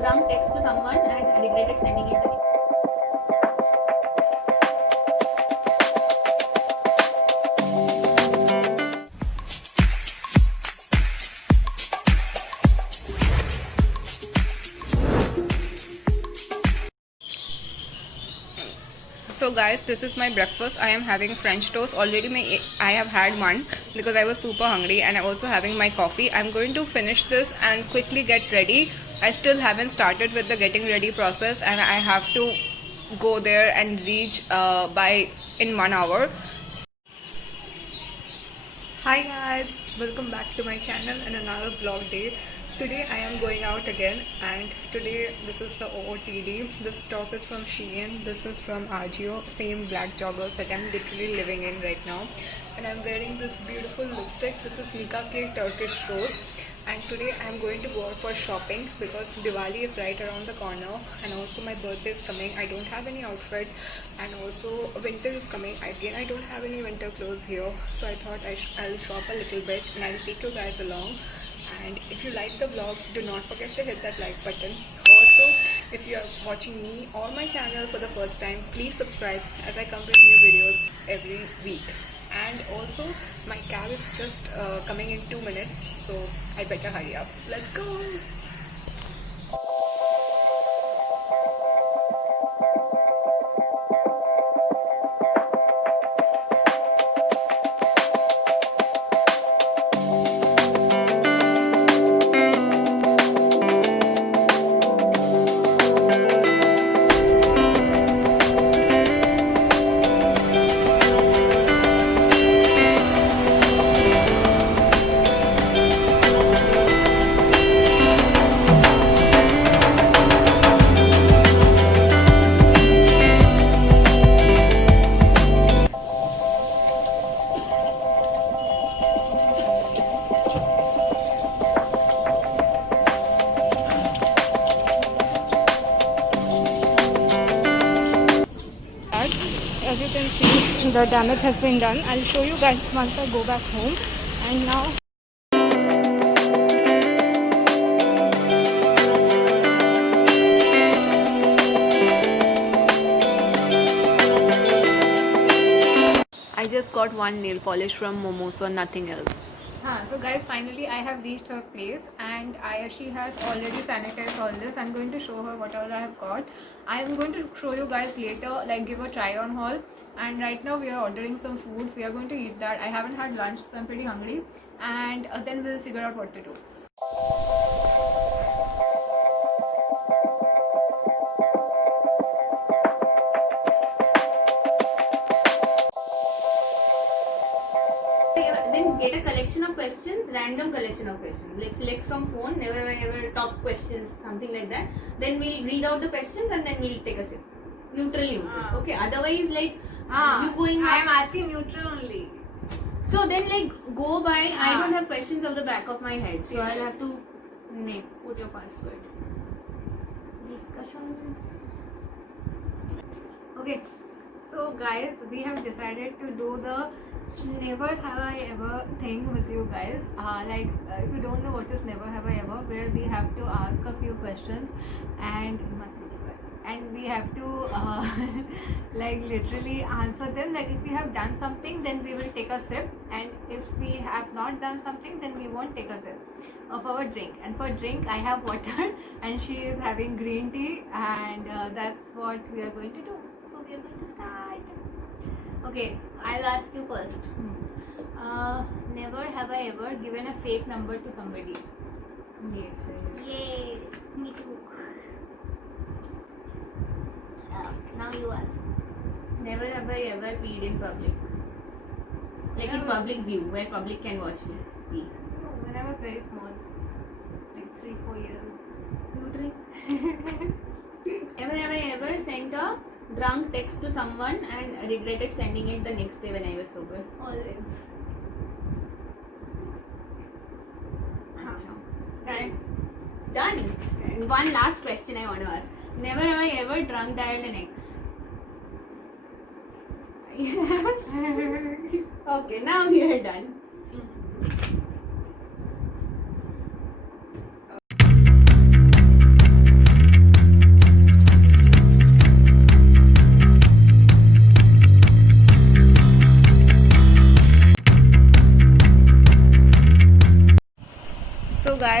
drunk text to someone and regretted sending it the next. So guys, this is my breakfast. I am having French toast. Already I have had one because I was super hungry, and I'm also having my coffee. I'm going to finish this and quickly get ready. I still haven't started with the getting ready process, and I have to go there and reach in 1 hour. Hi guys, welcome back to my channel and another vlog day. Today I am going out again, and today this is the OOTD. This top is from Shein, this is from Ajio, same black joggers that I'm literally living in right now. And I'm wearing this beautiful lipstick. This is Nika K Turkish Rose. And today I'm going to go out for shopping because Diwali is right around the corner, and also my birthday is coming. I don't have any outfit, and also winter is coming. Again, I don't have any winter clothes here, so I thought I'll shop a little bit and I'll take you guys along. And if you like the vlog, do not forget to hit that like button. Also, if you are watching me or my channel for the first time, please subscribe as I come with new videos every week. And also, my cab is just coming in 2 minutes, so I better hurry up. Let's go! As you can see, the damage has been done. I'll show you guys once I go back home. And now I just got one nail polish from Momoso, nothing else. So guys, finally I have reached her place, and she has already sanitized all this. I'm going to show her what all I have got. I'm going to show you guys later, like give a try on haul. And right now we are ordering some food. We are going to eat that. I haven't had lunch, so I'm pretty hungry, and then we'll figure out what to do. Then get a collection of questions, random collection of questions. Like select from phone, never ever top questions, something like that. Then we'll read out the questions and then we'll take a sip. Neutral. Okay. Otherwise, like you going. I am asking neutral only. So then, like go by. I don't have questions of the back of my head, so I'll have to put your password. Discussions. Okay. So guys, we have decided to do the never have I ever thing with you guys. If you don't know what is never have I ever, where we have to ask a few questions and we have to like literally answer them. Like if we have done something, then we will take a sip, and if we have not done something, then we won't take a sip of our drink. And for drink I have water and she is having green tea, and that's what we are going to do. So we are going to start. Okay, I'll ask you first. Never have I ever given a fake number to somebody. Yes. Yay, me too. Now you ask. Never have I ever peed in public. Like in public view, where public can watch me pee. Oh, when I was very small, like 3-4 years. So you drink? Never have I ever sent a drunk text to someone and regretted sending it the next day when I was sober. Always. Right. Done. And one last question I want to ask. Never have I ever drunk dialed an ex. Okay, now we are done.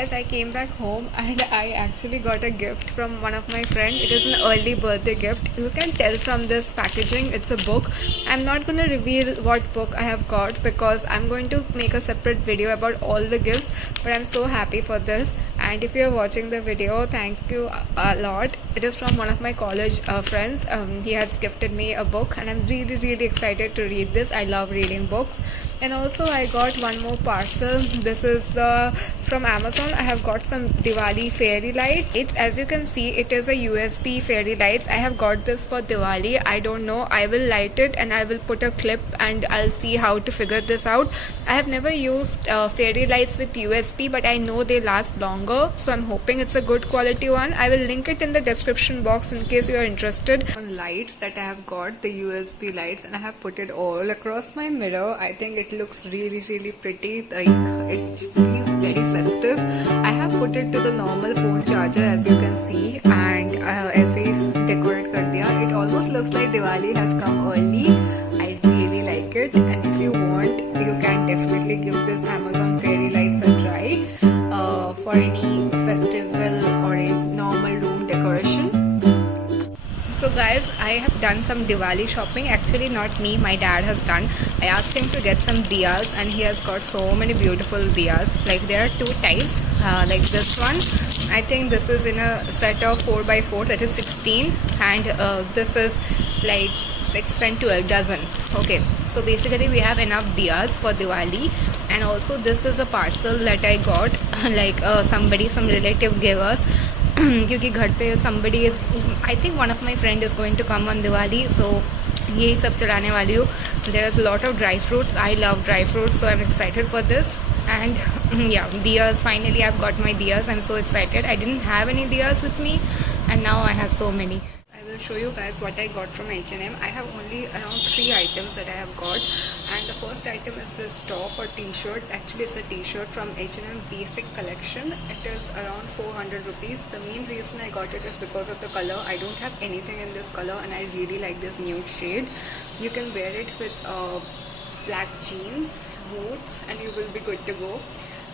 guys, I came back home and I actually got a gift from one of my friend. It is an early birthday gift. You can tell from this packaging it's a book. I'm not going to reveal what book I have got because I'm going to make a separate video about all the gifts, but I'm so happy for this. And if you're watching the video, thank you a lot. It is from one of my college friends. He has gifted me a book and I'm really excited to read this. I love reading books. And also I got one more parcel. This is from Amazon. I have got some Diwali fairy lights. As you can see, it is a USB fairy lights. I have got this for Diwali. I don't know. I will light it and I will put a clip and I'll see how to figure this out. I have never used fairy lights with USB, but I know they last longer. So I'm hoping it's a good quality one. I will link it in the description box in case you are interested. On lights that I have got, the USB lights, and I have put it all across my mirror. I think it looks really pretty. Like, it feels very festive. I have put it to the normal phone charger, as you can see, and ऐसे decorate कर दिया. It almost looks like Diwali has come early. I really like it, and if you want, you can definitely give this Amazon fairy lights a try for any festival or a normal room decoration. So guys, I have done some Diwali shopping. Actually not me, my dad has done. I asked him to get some diyas and he has got so many beautiful diyas. Like there are two types, like this one. I think this is in a set of 4x4, that is 16, and this is like 6 and 12 dozen. Okay, so basically we have enough diyas for Diwali. And also this is a parcel that I got, like some relative gave us. क्योंकि घर पे somebody is, I think one of my friend is going to come on Diwali, so यही सब चलाने वाली हूँ. There is a lot of dry fruits. I love dry fruits, so I'm excited for this. And yeah, diyas, finally I've got my diyas. I'm so excited. I didn't have any diyas with me and now I have so many. I will show you guys what I got from H&M. I have only around 3 items that I have got, and the first item is this top or t-shirt. Actually it's a t-shirt from H&M basic collection. It is around 400 rupees. The main reason I got it is because of the color. I don't have anything in this color and I really like this nude shade. You can wear it with black jeans, boots, and you will be good to go.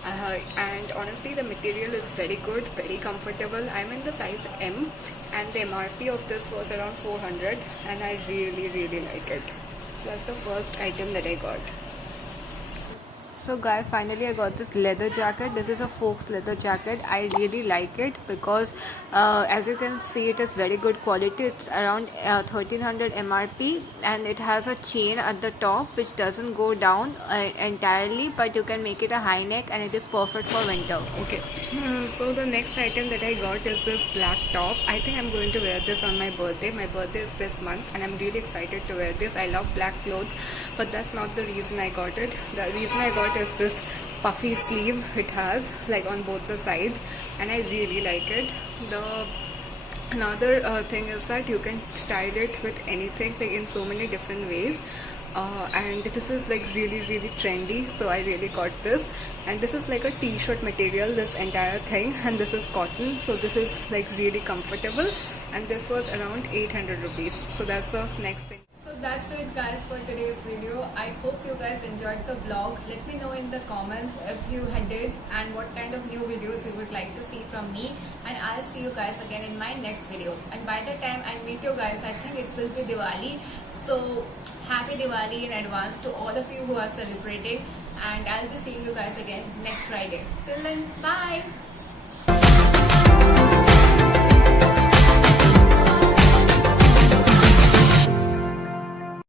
And honestly the material is very good, very comfortable. I'm in the size M and the MRP of this was around 400 and I really like it. So that's the first item that I got. So guys, finally I got this leather jacket. This is a Fox leather jacket. I really like it because as you can see, it is very good quality. It's around 1300 MRP and it has a chain at the top which doesn't go down entirely, but you can make it a high neck and it is perfect for winter. Okay, so the next item that I got is this black top. I think I'm going to wear this on my birthday. My birthday is this month and I'm really excited to wear this. I love black clothes, but that's not the reason I got it. The reason I got is this puffy sleeve it has, like on both the sides, and I really like it. Another thing is that you can style it with anything, like in so many different ways. And this is like really trendy, so I really got this. And this is like a t-shirt material, this entire thing, and this is cotton, so this is like really comfortable, and this was around 800 rupees. So that's the next thing. So that's it guys for today's video. I hope you guys enjoyed the vlog. Let me know in the comments if you did and what kind of new videos you would like to see from me, and I'll see you guys again in my next video. And by the time I meet you guys, I think it will be Diwali, so happy Diwali in advance to all of you who are celebrating, and I'll be seeing you guys again next Friday. Till then, bye.